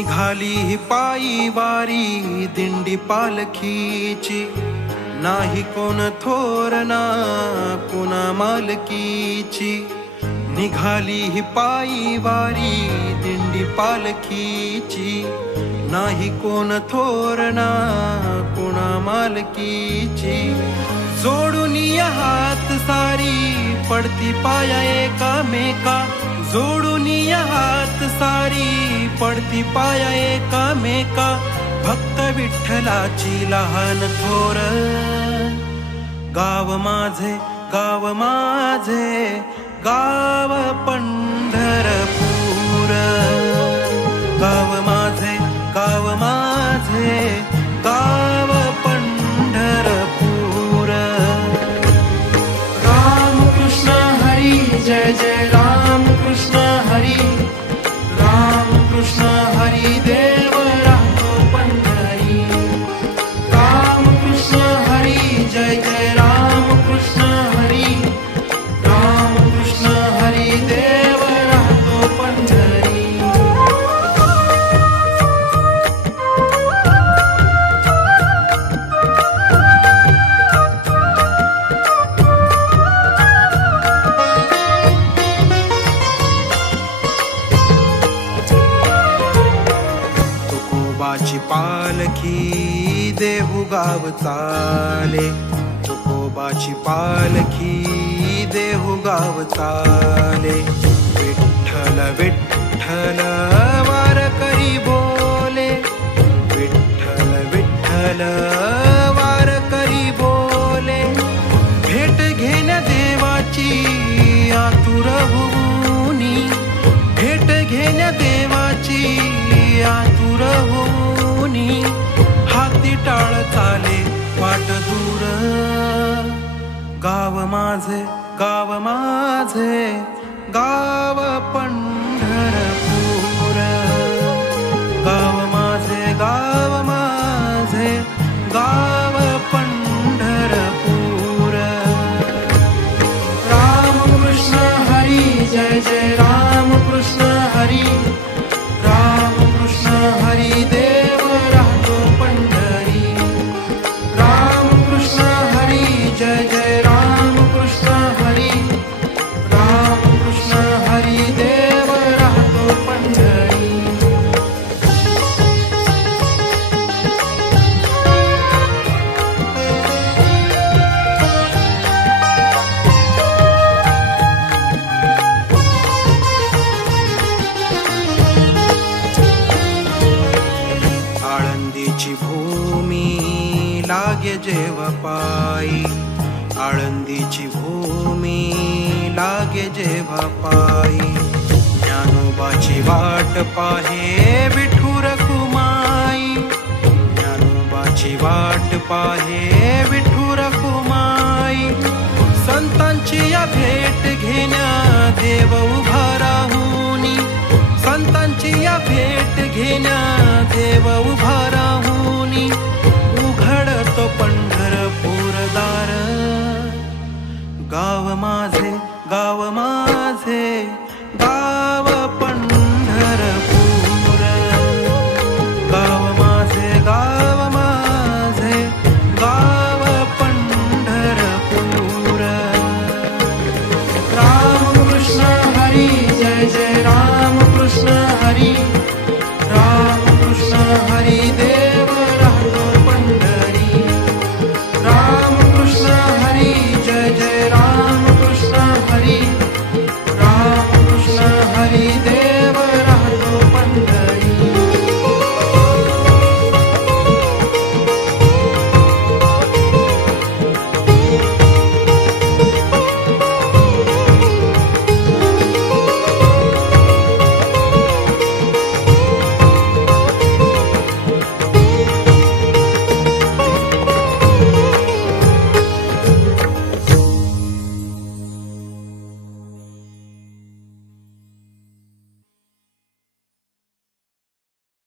निघाली ही पायी वारी दिंडी पालखीची, नाही कोण थोर ना कुणा मालकीची. निघाली ही पायी वारी दिंडी पालखीची, नाही कोण थोर ना कुणा मालकीची. जोडून या हात सारी पडती पाया एकामेका, जोडून या हात सारी पडती पाया एकामेका. भक्त विठ्ठलाची लहान थोर, गाव माझे गाव माझे गाव पंढरपूर. गाव माझे गाव माझे गाव पंढरपूर. राम कृष्ण हरी जय जय राम कृष्ण हरी, राम कृष्ण हरी देव राहो पंढरी. राम कृष्ण हरी जय जय राम कृष्ण हरी, राम कृष्ण हरी देव राहो पंढरी. तुकोबाची पालखी देहू गाव चाले, तुकोबाची पालखी देहू गाव चाले. विठ्ठल विठ्ठल वारकरी बोले, विठ्ठल विठ्ठल वारकरी बोले. भेट घेण्या देवाची आतुर होऊनी, भेट घेण्या देवाची आतुर होऊनी. हाती टाळ चाले वाट दूर, गाव माझे गाव माझे गाव पंढरपूर. गाव माझे गाव माझे गाव पंढरपूर. राम कृष्ण हरी जय जय राम कृष्ण हरी, राम कृष्ण हरी देव राहो पंढरी. राम कृष्ण हरी जय जय राम कृष्ण हरी, राम कृष्ण हरी देव राहो पंढरी. आळंदीची भूमी लागे जेव्हा पायी, आळंदीची भूमी लागे जेव्हा पायी. ज्ञानोबाची वाट पाहे विठुर कुमाई, ज्ञानोबाची वाट पाहे विठुर कुमाई. संतांची या भेट घेण्या देव उभा राहुनी, संतांची या भेट घेण्या देव उभा राहुनी.